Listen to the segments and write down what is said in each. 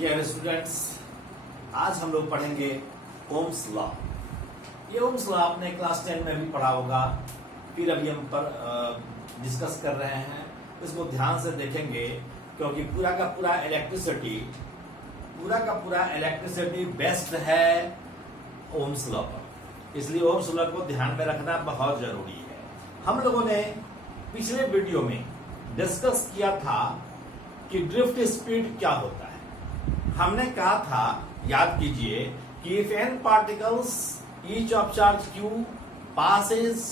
Dear students, आज हम लोग पढ़ेंगे ओम्स लॉ। ये ओम्स लॉ आपने क्लास 10 में भी पढ़ा होगा, फिर अभी हम पर डिस्कस कर रहे हैं। इसको ध्यान से देखेंगे क्योंकि पूरा का पूरा इलेक्ट्रिसिटी बेस्ड है ओम्स लॉ पर, इसलिए ओम्स लॉ को ध्यान में रखना बहुत जरूरी है। हम लोगों ने पिछले वीडियो में डिस्कस किया था कि ड्रिफ्ट स्पीड क्या होता है। हमने कहा था, याद कीजिए, कि if n particles each of charge q passes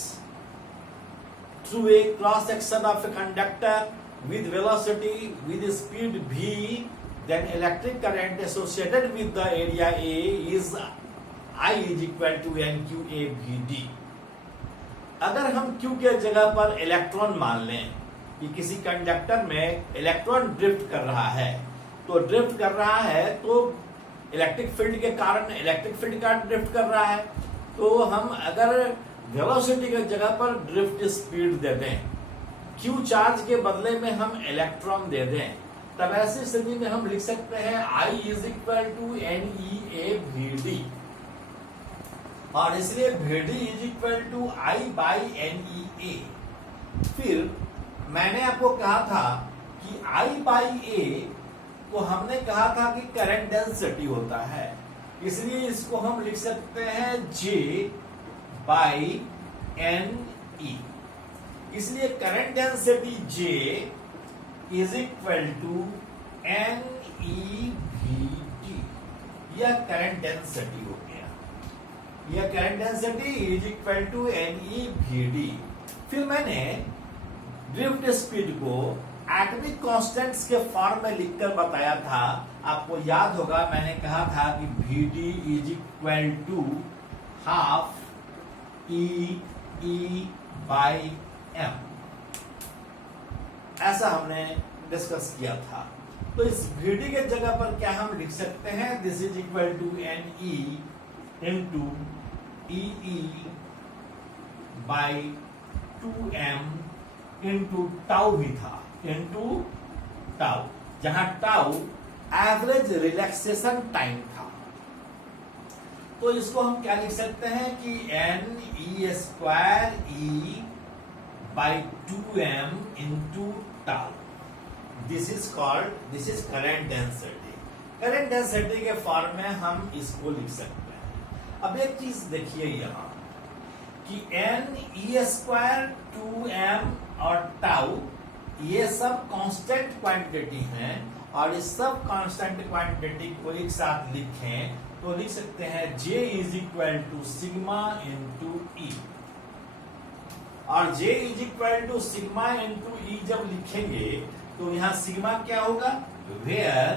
through a cross section of a conductor with velocity with speed v, then electric current associated with the area A is I is equal to NQAVD। अगर हम Q के जगह पर electron मान लें कि किसी conductor में इलेक्ट्रॉन ड्रिफ्ट कर रहा है, तो इलेक्ट्रिक फील्ड के कारण इलेक्ट्रिक फील्ड का ड्रिफ्ट कर रहा है। तो हम अगर वेलोसिटी की जगह पर ड्रिफ्ट स्पीड दे दें, क्यू चार्ज के बदले में हम इलेक्ट्रॉन दे दें, तब ऐसी स्थिति में हम लिख सकते हैं I is equal to NEAVD, और इसलिए VD is equal to I by NEA। फिर मैंने आपको कहा था कि I बाई A को हमने कहा था कि करंट डेंसिटी होता है, इसलिए इसको हम लिख सकते हैं J बाई NE। इसलिए current density J is equal to NEVD। यह करंट डेंसिटी हो गया, यह current density is equal to NEVD। फिर मैंने ड्रिफ्ट स्पीड को एटॉमिक कांस्टेंट्स के फॉर्म में लिखकर बताया था। आपको याद होगा, मैंने कहा था कि VD is equal to half E by M, ऐसा हमने डिस्कस किया था। तो इस VD के जगह पर क्या हम लिख सकते हैं, this is equal to NE into EE by 2M into tau भी था, इंटू टाउ, जहां टाउ एवरेज रिलैक्सेशन टाइम था। तो इसको हम क्या लिख सकते हैं कि NE square E by 2M into tau. This is current density. Current density के फॉर्म में हम इसको लिख सकते हैं। अब एक चीज देखिए यहां कि NE स्क्वायर 2M और टाउ ये सब कांस्टेंट क्वांटिटी हैं, और इस सब कांस्टेंट क्वांटिटी को एक साथ लिखें तो लिख सकते हैं J is equal to sigma into E। और J is equal to sigma into E जब लिखेंगे तो यहां सिग्मा क्या होगा, where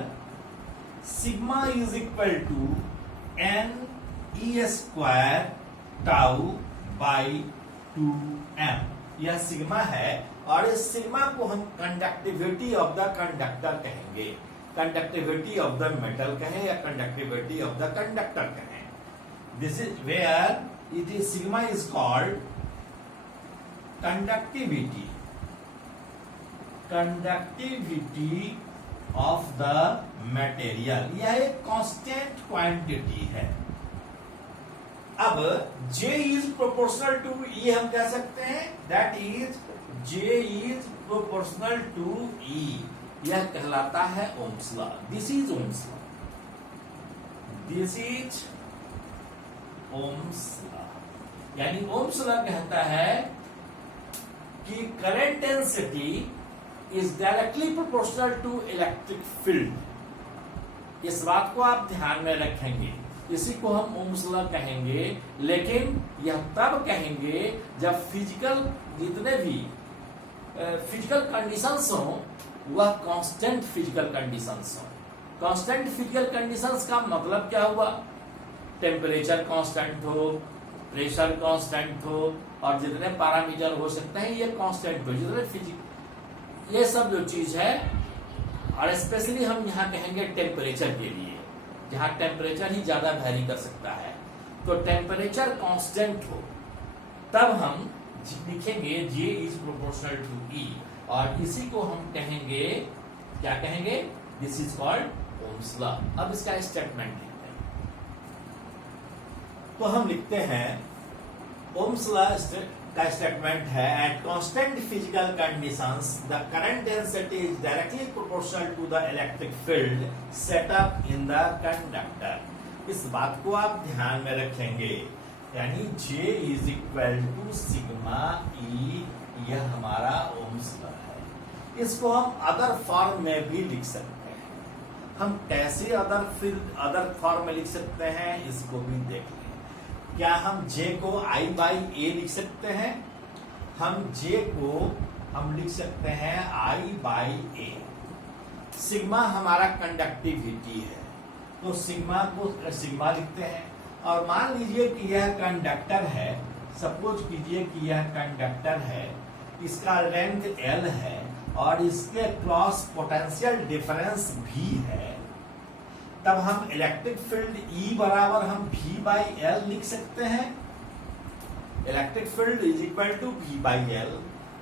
sigma is equal to NE square tau by 2M। यह सिग्मा है, और इस सिग्मा को हम कंडक्टिविटी ऑफ द कंडक्टर कहेंगे, कंडक्टिविटी ऑफ द मेटल कहें या कंडक्टिविटी ऑफ द कंडक्टर कहें। This is where it is sigma is called conductivity of the material. यह एक कांस्टेंट क्वांटिटी है। अब J is proportional to E हम कह सकते हैं, that is J is proportional to E। यह कहलाता है Ohm's law. This is Ohm's law, this is Ohm's law. यानी ओम्स लॉ कहता है कि current density is directly proportional to electric field. इस बात को आप ध्यान में रखेंगे, इसी को हम ओम्स लॉ कहेंगे। लेकिन यह तब कहेंगे जब जितने भी फिजिकल कंडीशंस हो वह कांस्टेंट फिजिकल कंडीशंस हो। कांस्टेंट फिजिकल कंडीशंस का मतलब क्या हुआ, टेम्परेचर कांस्टेंट हो, प्रेशर कांस्टेंट हो, और जितने पैरामीटर हो सकते हैं ये कांस्टेंट हो, जितने ये सब जो चीज है। और स्पेशली हम यहाँ कहेंगे टेम्परेचर के लिए, जहां टेम्परेचर ही ज्यादा वैरी कर सकता है। तो टेम्परेचर कांस्टेंट हो तब हम लिखेंगे J is proportional to E, और इसी को हम कहेंगे, क्या कहेंगे, this is called Ohm's law. अब इसका स्टेटमेंट लिखते हैं, तो हम लिखते हैं ओम्स लॉ का स्टेटमेंट है, at constant physical conditions the current density is directly proportional to the electric field set up in the conductor. इस बात को आप ध्यान में रखेंगे, यानी J is equal to sigma E, यह हमारा ओम्स लॉ है। इसको हम अदर फॉर्म में भी लिख सकते हैं। हम कैसे अदर फॉर्म में लिख सकते हैं इसको भी देख लें। क्या हम J को I बाई A लिख सकते हैं? हम J को हम लिख सकते हैं I बाई A। सिग्मा हमारा कंडक्टिविटी है, तो सिग्मा को सिग्मा लिखते हैं। और मान लीजिए कि यह कंडक्टर है, सपोज कीजिए कि यह कंडक्टर है, इसका लेंथ L है और इसके क्रॉस पोटेंशियल डिफरेंस V है, तब हम इलेक्ट्रिक फील्ड E बराबर हम V बाई L लिख सकते हैं। Electric field is equal to V by L,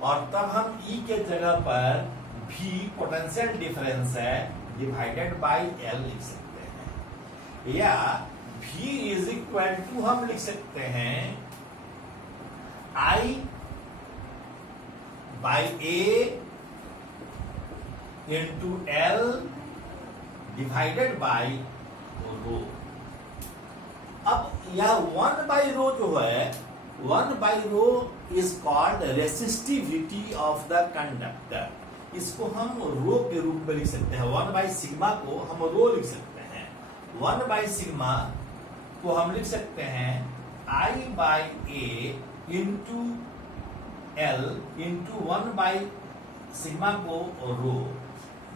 और तब हम E के जगह पर V पोटेंशियल डिफरेंस है डिवाइडेड बाई L लिख सकते हैं, या V इज इक्वल टू हम लिख सकते हैं I by A into L divided by rho. अब यह 1 बाई रो जो है, 1 by rho is called resistivity of the conductor. इसको हम रो के रूप में लिख सकते हैं। 1 बाई सिग्मा को हम रो लिख सकते हैं। 1 बाई सिग्मा को हम लिख सकते हैं I by A into L into 1 by sigma को रो,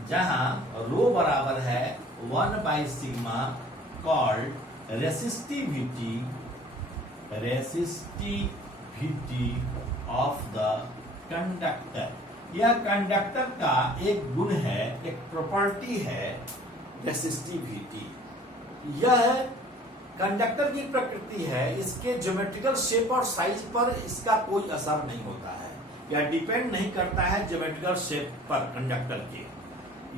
जहां रो बराबर है 1 by sigma called resistivity of the conductor. यह कंडक्टर का एक गुण है, एक प्रॉपर्टी है रेसिस्टिविटी। यह कंडक्टर की प्रकृति है, इसके ज्योमेट्रिकल शेप और साइज पर इसका कोई असर नहीं होता है, या डिपेंड नहीं करता है ज्योमेट्रिकल शेप पर कंडक्टर के।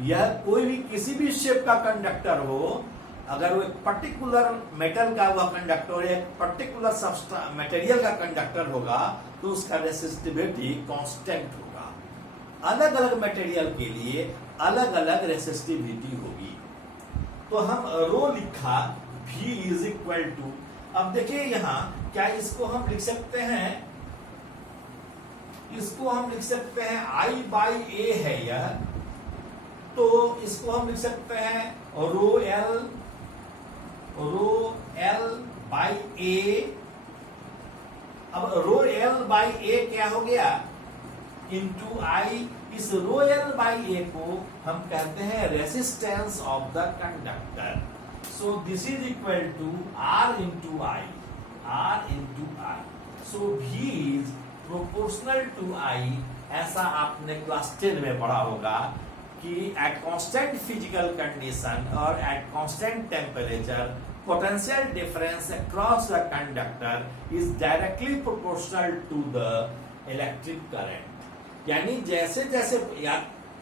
यह कोई भी किसी भी शेप का कंडक्टर हो, अगर वो एक पर्टिकुलर मेटल का वह कंडक्टर, एक पर्टिकुलर मटेरियल का कंडक्टर होगा, तो उसका रेसिस्टिविटी कांस्टेंट होगा। अलग अलग मटेरियल के लिए अलग अलग रेसिस्टिविटी होगी। तो हम रो लिखा, V इज इक्वल टू, अब देखिए यहां क्या इसको हम लिख सकते हैं, इसको हम लिख सकते हैं I बाई A है यह, तो इसको हम लिख सकते हैं रो L बाई A। अब रो L बाई A क्या हो गया, इंटू I। इस रो L बाई A को हम कहते हैं resistance of the conductor. So this is equal to R into I, R into I। So V is proportional to I। ऐसा आपने क्लास 10 में पढ़ा होगा कि एट कांस्टेंट फिजिकल कंडीशन और at constant temperature potential difference across the conductor is directly proportional to the electric current. यानी जैसे जैसे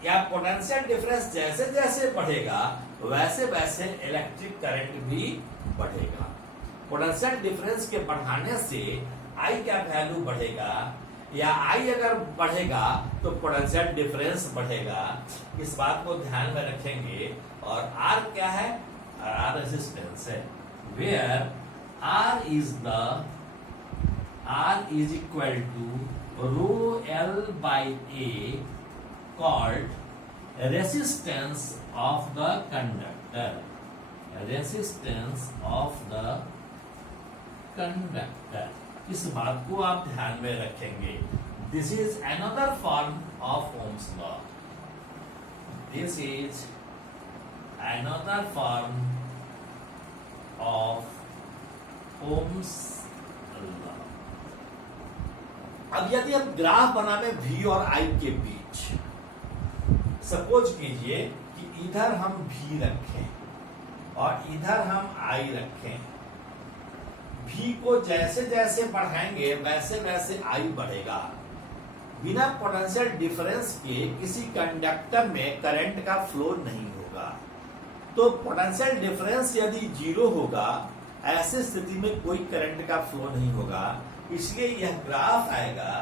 या पोटेंशियल डिफरेंस जैसे जैसे बढ़ेगा, वैसे वैसे इलेक्ट्रिक करंट भी बढ़ेगा। पोटेंशियल डिफरेंस के बढ़ाने से I का वैल्यू बढ़ेगा, या I अगर बढ़ेगा तो पोटेंशियल डिफरेंस बढ़ेगा। इस बात को ध्यान में रखेंगे। और R क्या है, R रेजिस्टेंस है, where R is equal to rho L by A called resistance of the conductor, resistance of the conductor. इस बात को आप ध्यान में रखेंगे। This is another form of Ohm's law. This is another form of Ohm's law. अब यदि हम ग्राफ बनावे V और I के बीच, सपोज कीजिए कि इधर हम V रखें और इधर हम I रखें। V को जैसे जैसे बढ़ाएंगे वैसे वैसे I बढ़ेगा। बिना पोटेंशियल डिफरेंस के किसी कंडक्टर में करंट का फ्लो नहीं होगा। तो पोटेंशियल डिफरेंस यदि जीरो होगा, ऐसी स्थिति में कोई करंट का फ्लो नहीं होगा। इसलिए यह ग्राफ आएगा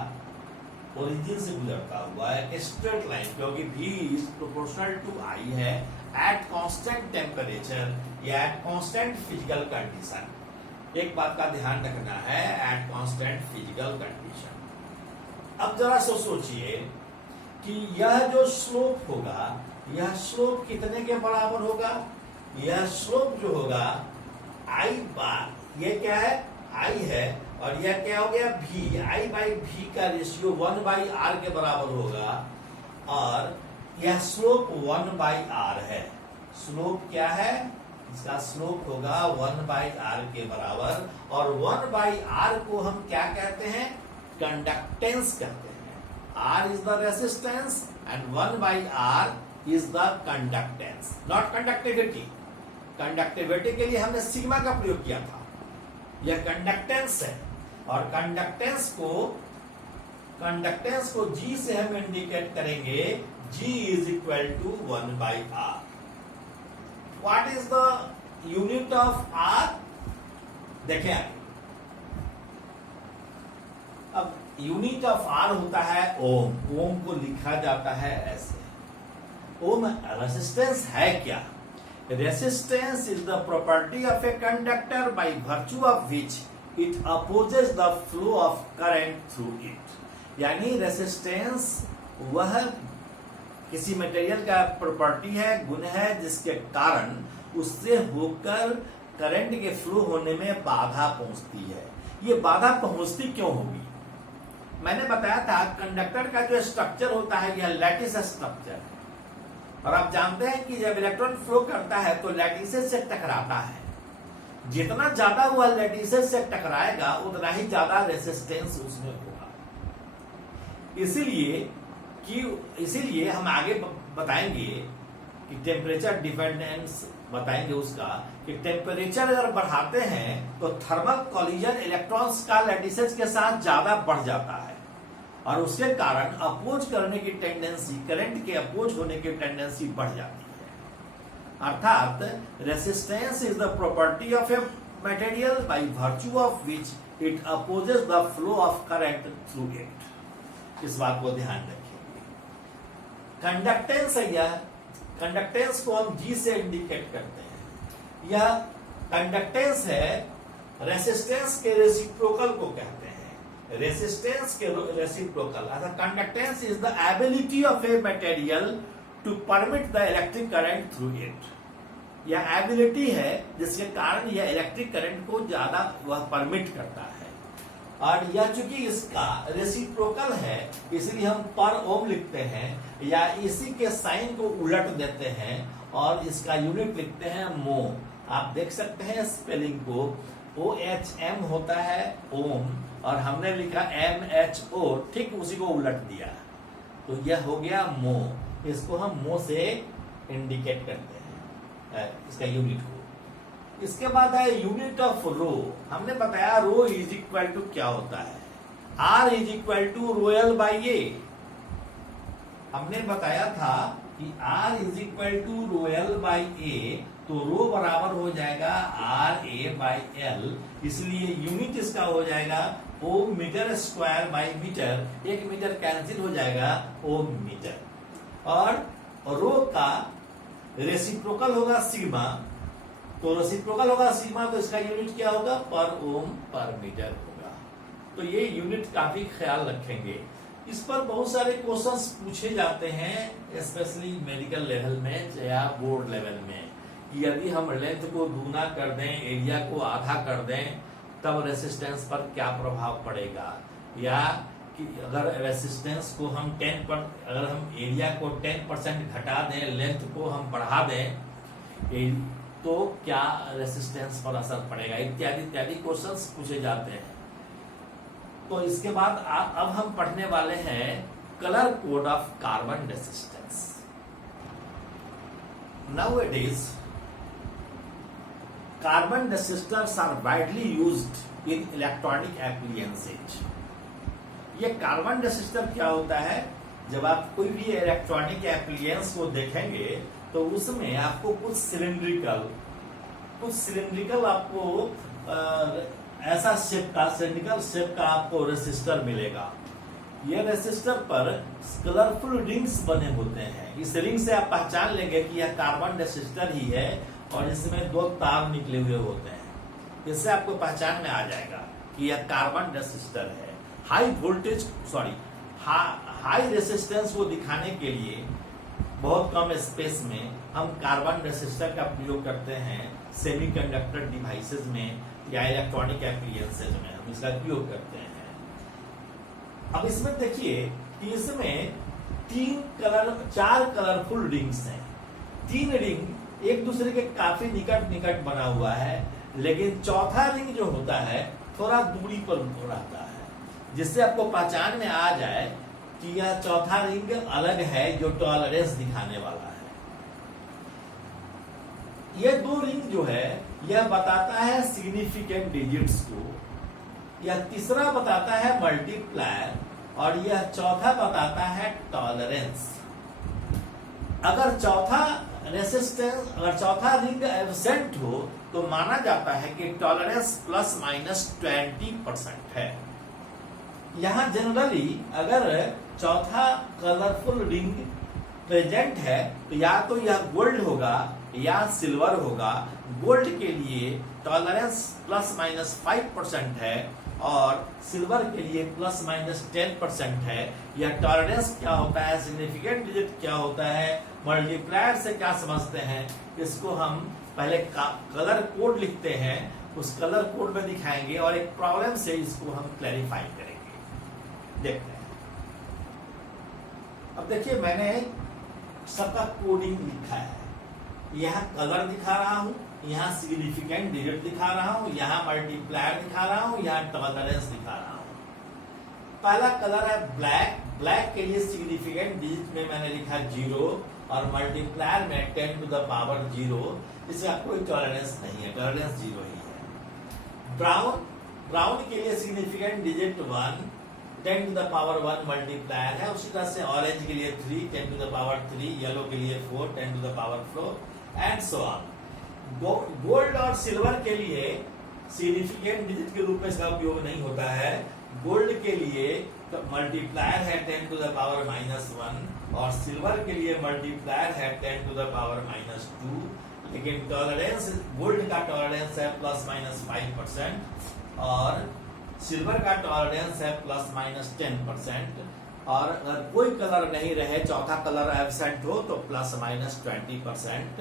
ओरिजिन से गुजरता हुआ एक स्ट्रेट लाइन, क्योंकि V is proportional to I है एट कांस्टेंट टेम्परेचर या एट कांस्टेंट फिजिकल कंडीशन। एक बात का ध्यान रखना है, एट कांस्टेंट फिजिकल कंडीशन। अब जरा सो सोचिए कि यह जो स्लोप होगा, यह स्लोप कितने के बराबर होगा? यह स्लोप जो होगा I बार, ये क्या है? I है, और यह क्या हो गया? V। I बाई V का रेशियो 1/r के बराबर होगा, और यह स्लोप 1/r है। स्लोप क्या है? इसका स्लोप होगा 1/r के बराबर, और 1/r को हम क्या कहते हैं? कंडक्टेंस कहते हैं। R is the resistance and 1/r is the conductance, not conductivity. Conductivity के लिए हमने सिग्मा का प्रयोग किया था, यह कंडक्टेंस है, और कंडक्टेंस को G से हम इंडिकेट करेंगे। G is equal to 1/r। What is the unit of R? देखें अब यूनिट ऑफ R होता है ओम। ओम को लिखा जाता है ऐसे। ओम रेसिस्टेंस है क्या? Resistance is the property of a conductor by virtue of which it opposes the flow of current through it। यानी रेसिस्टेंस वह किसी मटेरियल का प्रॉपर्टी है, गुण है, जिसके कारण उससे होकर करंट के फ्लो होने में बाधा पहुंचती है। ये बाधा पहुंचती क्यों होगी? मैंने बताया था कंडक्टर का जो स्ट्रक्चर होता है यह लैटिस स्ट्रक्चर है, और आप जानते हैं कि जब इलेक्ट्रॉन फ्लो करता है तो लैटिसेस से टकराता है। जितना ज्यादा वह लैटिसेस से टकराएगा उतना ही ज्यादा रेसिस्टेंस उसमें होगा। इसीलिए हम आगे बताएंगे कि टेम्परेचर डिपेंडेंस बताएंगे उसका, कि टेम्परेचर अगर बढ़ाते हैं तो थर्मल कॉलिजन इलेक्ट्रॉन्स का लैटिसेस के साथ ज्यादा बढ़ जाता है, और उसके कारण अपोज करने की टेंडेंसी, करंट के अपोज होने की टेंडेंसी बढ़ जाती है। अर्थात resistance is the property of a material by virtue of which it opposes the flow of current through it. इस बात को ध्यान रखिए। कंडक्टेंस है यह, कंडक्टेंस को हम G से इंडिकेट करते हैं। यह कंडक्टेंस है, रेसिस्टेंस के रेसिप्रोकल को कहते हैं। रेसिस्टेंस के रेसिप्रोकल, अर्थात conductance is the ability of a material to permit the electric current through it. यह एबिलिटी है जिसके कारण यह इलेक्ट्रिक करंट को ज्यादा वह परमिट करता है, और यह चूंकि इसका रेसिप्रोकल है इसलिए हम पर ओम लिखते हैं, या इसी के साइन को उलट देते हैं और इसका यूनिट लिखते हैं मो। आप देख सकते हैं स्पेलिंग को, OHM होता है ओम, और हमने लिखा MHO, ठीक उसी को उलट दिया, तो यह हो गया मो। इसको हम मो से इंडिकेट करते हैं, इसका यूनिट को। इसके बाद है यूनिट ऑफ रो। हमने बताया रो इज इक्वल टू क्या होता है? R is equal to rho L by A. हमने बताया था कि R is equal to rho L by A, तो रो बराबर हो जाएगा RA बाई L। इसलिए यूनिट इसका हो जाएगा ohm metre square by metre. एक मीटर कैंसिल हो जाएगा, ओम मीटर। और रो का रेसिप्रोकल होगा सिग्मा, तो रेसिप्रोकल होगा सिग्मा, तो इसका यूनिट क्या होगा? पर ओम पर मीटर होगा। तो ये यूनिट काफी ख्याल रखेंगे। इस पर बहुत सारे क्वेश्चंस पूछे जाते हैं, स्पेशली मेडिकल लेवल में या बोर्ड लेवल में, कि यदि हम लेंथ को दूना कर दें, एरिया को आधा कर दें, तब रेसिस्टेंस पर क्या प्रभाव पड़ेगा, या कि अगर रेसिस्टेंस को हम अगर हम एरिया को 10% घटा दें, लेंथ को हम बढ़ा दें, तो क्या रेसिस्टेंस पर असर पड़ेगा, इत्यादि इत्यादि क्वेश्चंस पूछे जाते हैं। तो इसके बाद अब हम पढ़ने वाले हैं colour code of carbon resistance. Nowadays, carbon resistors are widely used in electronic appliances। ये कार्बन रेसिस्टर क्या होता है? जब आप कोई भी इलेक्ट्रॉनिक एप्लियंस को देखेंगे तो उसमें आपको कुछ सिलिंड्रिकल आपको ऐसा सिलिंड्रिकल शेप का आपको रेसिस्टर मिलेगा। ये रेसिस्टर पर कलरफुल रिंग्स बने होते हैं। इस रिंग से आप पहचान लेंगे कि यह कार्बन रेसिस्टर ही है और इसमें 2 तार निकले हुए होते हैं। इससे आपको पहचान में आ जाएगा कि यह कार्बन रेसिस्टर है। हाई रेसिस्टेंस को दिखाने के लिए बहुत कम स्पेस में हम कार्बन रेसिस्टर का प्रयोग करते हैं। सेमीकंडक्टर डिवाइसेस में या इलेक्ट्रॉनिक एप्लियंसेस में हम इसका उपयोग करते हैं। अब इसमें देखिए कि इसमें 4 कलरफुल रिंग्स हैं। 3 रिंग एक दूसरे के काफी निकट बना हुआ है, लेकिन चौथा रिंग जो होता है थोड़ा दूरी पर रहता है, जिससे आपको पहचान में आ जाए कि यह चौथा रिंग अलग है जो टॉलरेंस दिखाने वाला है। यह 2 रिंग जो है यह बताता है सिग्निफिकेंट डिजिट्स को, यह तीसरा बताता है मल्टीप्लायर और यह चौथा बताता है टॉलरेंस। अगर चौथा रिंग एब्सेंट हो तो माना जाता है कि टॉलरेंस ±20% है। यहां जनरली अगर चौथा कलरफुल रिंग प्रेजेंट है तो या तो यह गोल्ड होगा या सिल्वर होगा। गोल्ड के लिए टॉलरेंस ±5% है और सिल्वर के लिए ±10% है। यह टॉलरेंस क्या होता है, सिग्निफिकेंट डिजिट क्या होता है, मल्टीप्लायर से क्या समझते हैं, इसको हम पहले कलर कोड लिखते हैं, उस कलर कोड में दिखाएंगे और एक प्रॉब्लम से इसको हम क्लैरिफाई करेंगे। देखते हैं। अब देखिए मैंने सबका कोडिंग लिखा है। यहाँ कलर दिखा रहा हूं, यहाँ सिग्निफिकेंट डिजिट दिखा रहा हूं, यहाँ मल्टीप्लायर दिखा रहा हूं, यहाँ टॉलरेंस दिखा रहा हूं। पहला कलर है ब्लैक। ब्लैक के लिए सिग्निफिकेंट डिजिट में मैंने लिखा 0 और मल्टीप्लायर में 10⁻0। इसका कोई टॉलरेंस नहीं है, टॉलरेंस 0 ही है। ब्राउन के लिए सिग्निफिकेंट डिजिट 1, 10⁻1 मल्टीप्लायर है। उसी तरह से ऑरेंज के लिए 3, 10⁻3, येलो के लिए 4, 10⁻4 एंड सो ऑन। गोल्ड और सिल्वर के लिए सिग्निफिकेंट डिजिट के रूप में इसका उपयोग नहीं होता है। गोल्ड के लिए तो मल्टीप्लायर है 10⁻1 और सिल्वर के लिए मल्टीप्लायर है 10⁻2। लेकिन टॉलरेंस, गोल्ड का टॉलरेंस है ±5% और सिल्वर का टॉलरेंस है ±10%। और अगर कोई कलर नहीं रहे, चौथा कलर एब्सेंट हो तो ±20%।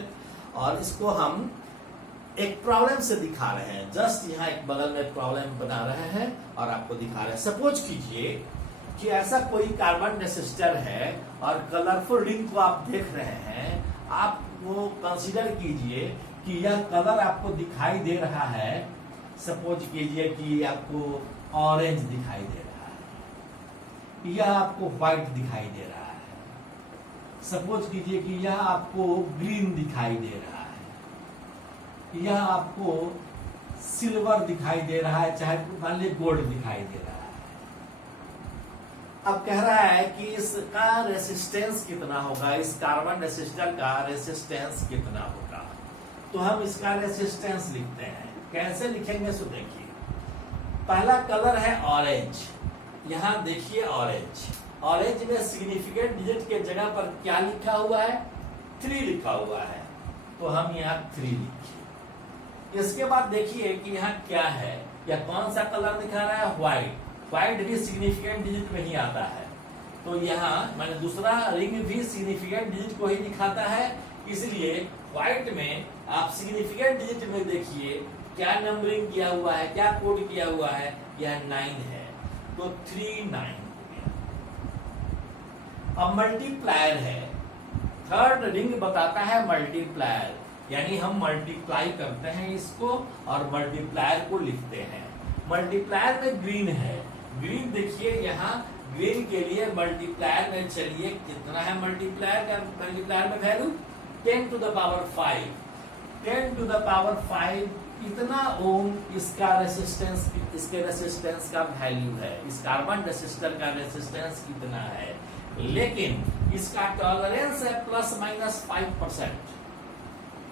और इसको हम एक प्रॉब्लम से दिखा रहे हैं। जस्ट यहाँ एक बगल में प्रॉब्लम बना रहे हैं और आपको दिखा रहे हैं। सपोज कीजिए कि ऐसा कोई कार्बन रेसिस्टर है और कलरफुल रिंग को आप देख रहे हैं। आप वो कंसीडर कीजिए कि यह कलर आपको दिखाई दे रहा है। सपोज कीजिए कि आपको ऑरेंज दिखाई दे रहा है, यह आपको व्हाइट दिखाई दे रहा है। सपोज कीजिए कि यह आपको ग्रीन दिखाई दे रहा है, यह आपको सिल्वर दिखाई दे रहा है, चाहे मान लीजिए गोल्ड दिखाई दे रहा है। अब कह रहा है कि इसका रेसिस्टेंस कितना होगा, इस कार्बन रेसिस्टर का रेसिस्टेंस कितना होगा। तो हम इसका रेसिस्टेंस लिखते हैं। कैसे लिखेंगे सो देखिए। पहला कलर है ऑरेंज। यहां देखिए ऑरेंज में सिग्निफिकेंट डिजिट के जगह पर क्या लिखा हुआ है, 3 लिखा हुआ है। तो हम यहाँ 3 लिखिए। इसके बाद देखिए कि यहाँ क्या है, या कौन सा कलर दिखा रहा है, व्हाइट भी सिग्निफिकेंट डिजिट में ही आता है। तो यहाँ मैंने दूसरा रिंग भी सिग्निफिकेंट डिजिट को ही दिखाता है, इसलिए व्हाइट में आप सिग्निफिकेंट डिजिट में देखिए क्या नंबरिंग किया हुआ है, क्या कोड किया हुआ है, यह 9 है। तो 3 9 हो गया। अब मल्टीप्लायर है। थर्ड रिंग बताता है मल्टीप्लायर, यानी हम मल्टीप्लाई करते हैं इसको और मल्टीप्लायर को लिखते हैं। मल्टीप्लायर में ग्रीन है। ग्रीन देखिए यहाँ ग्रीन के लिए मल्टीप्लायर में चलिए कितना है मल्टीप्लायर में वैल्यू 10⁻5। 10⁻5 इतना ओम इसका रेसिस्टेंस, इसके रेसिस्टेंस का वैल्यू है। इस कार्बन रेसिस्टर का रेसिस्टेंस कितना है। लेकिन इसका टॉलरेंस है ±5%।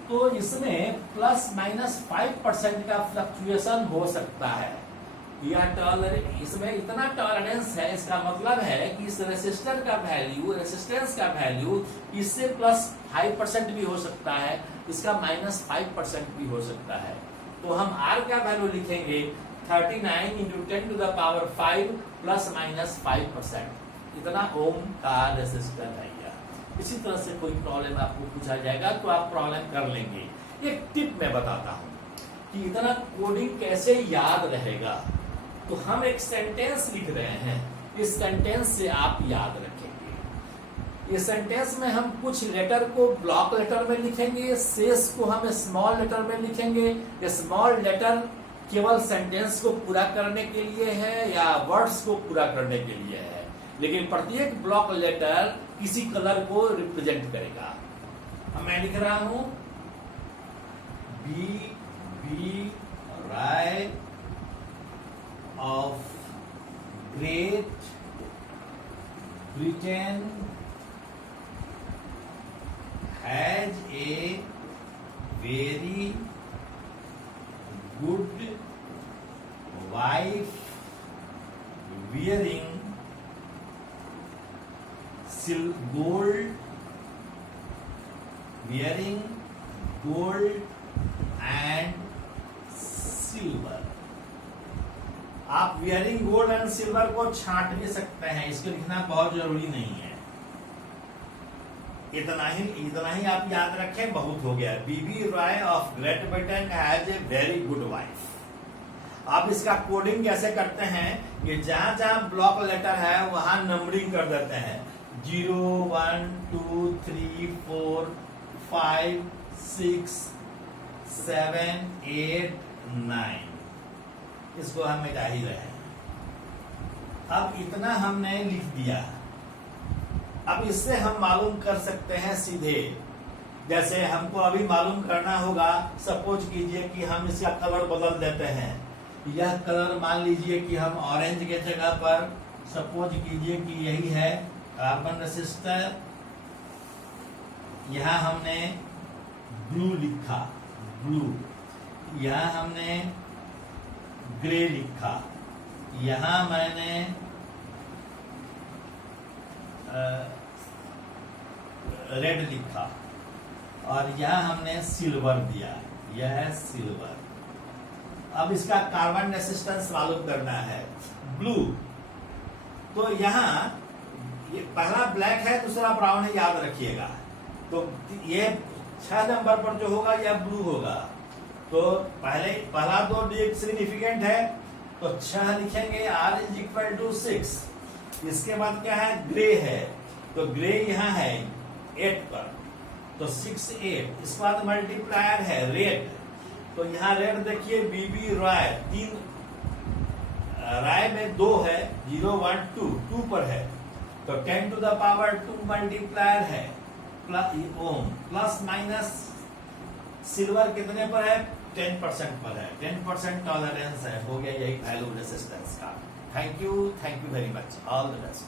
तो इसमें ±5% का फ्लक्चुएशन हो सकता है। या इसमें इतना टॉलरेंस है, इसका मतलब है कि इस रेसिस्टर का वैल्यू, रेसिस्टेंस का वैल्यू इससे +5% भी हो सकता है, इसका -5% भी हो सकता है। तो हम R का वैल्यू लिखेंगे 39 × 10⁵ ±5%। इतना ओम का रेसिस्टर है। इसी तरह से कोई प्रॉब्लम आपको पूछा जाएगा तो आप प्रॉब्लम कर लेंगे। एक टिप मैं बताता हूं कि इतना कोडिंग कैसे याद रहेगा। तो हम एक सेंटेंस लिख रहे हैं, इस सेंटेंस से आप याद रखेंगे। इस सेंटेंस में हम कुछ लेटर को ब्लॉक लेटर में लिखेंगे, शेष को हम स्मॉल लेटर में लिखेंगे। स्मॉल लेटर केवल सेंटेंस को पूरा करने के लिए है या वर्ड्स को पूरा करने के लिए है, लेकिन प्रत्येक ब्लॉक लेटर किसी कलर को रिप्रेजेंट करेगा। अब मैं लिख रहा हूं बी राय of Great Britain has a very good wife wearing gold and silver। आप वियरिंग गोल्ड एंड सिल्वर को छांट भी सकते हैं, इसको लिखना बहुत जरूरी नहीं है। इतना ही आप याद रखें, बहुत हो गया। B B Roy of Great Britain has a very good wife. आप इसका कोडिंग कैसे करते हैं कि जहां जहां ब्लॉक लेटर है वहां नंबरिंग कर देते हैं 0 1 2 3 4 5 6 7 8 9। इसको हम मिटा ही रहे हैं। अब इतना हमने लिख दिया। अब इससे हम मालूम कर सकते हैं सीधे, जैसे हमको अभी मालूम करना होगा। सपोज कीजिए कि हम इसका कलर बदल देते हैं। यह कलर मान लीजिए कि हम ऑरेंज के जगह पर सपोज कीजिए कि यही है कार्बन रेसिस्टर, यहां हमने ब्लू लिखा, ब्लू। यहां हमने ग्रे लिखा, यहां मैंने रेड लिखा और यहां हमने सिल्वर दिया, यह है सिल्वर। अब इसका कार्बन रेसिस्टेंस मालूम करना है। ब्लू, तो यहां ये पहला ब्लैक है, दूसरा ब्राउन है, याद रखिएगा। तो ये 6 नंबर पर जो होगा यह ब्लू होगा। तो पहला तो सिग्निफिकेंट है, तो 6 लिखेंगे। R = 6। इसके बाद क्या है, ग्रे है, तो ग्रे यहाँ है 8 पर, तो 6 8। इसके बाद मल्टीप्लायर है रेड, तो यहाँ रेड देखिए बीबी राय 3, राय में 2 है, 0 1 2 पर है, तो 10⁻² मल्टीप्लायर है ओम। प्लस माइनस सिल्वर कितने पर है, 10% पर है, 10% टॉलरेंस है, हो गया यही वैल्यू रेसिस्टेंस का। Thank you very much, all the best.